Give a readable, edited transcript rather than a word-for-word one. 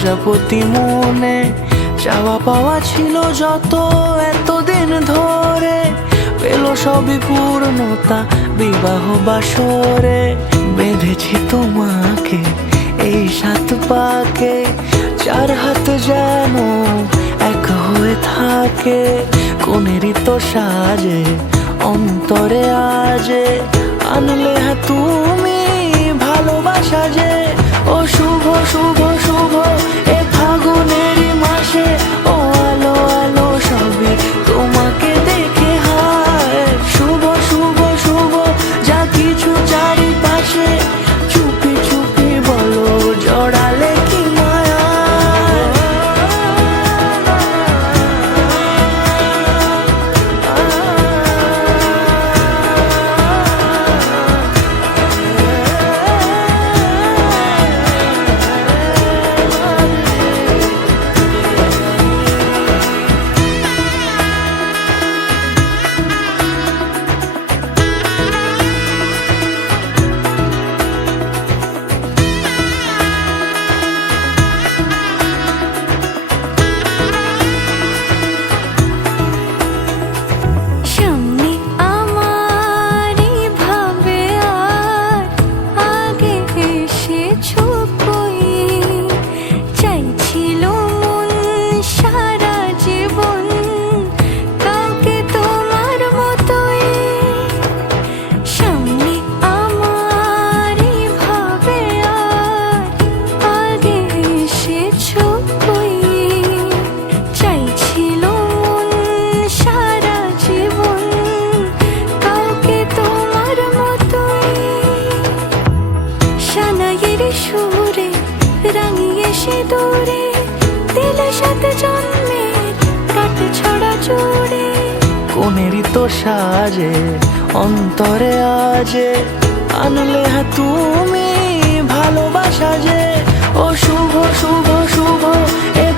প্রজাপতি মনে চাওয়া পাওয়া ছিল যত এতদিন ধরে, পেল সবই পূর্ণতা বিবাহ বাসরে। বেঁধেছি তোমাকে এই 7 পাকে, 4 হাত যেন এক হয়ে থাকে। কোনেরই তো সাজে অন্তরে আজে, আনলে তুমি ভালোবাসা যে। ও শুভ শুভ শুভ এ ফাগুনেরই মাসে, ও আলো আলো সবে তোমাকে দেখে হায়। শুভ শুভ শুভ যা কিছু চারিপাশে, চুপি চুপি বলো জড়ালে কি মায়া। সুরে রাঙিয়ে সে দূরে দিলে 7 জন্মের কাট ছড়া জোড়ে। কোনেরই তো সাজে অন্তরে আজে, আনলে তুমি ভালোবাসা যে। ও শুভ শুভ শুভ এ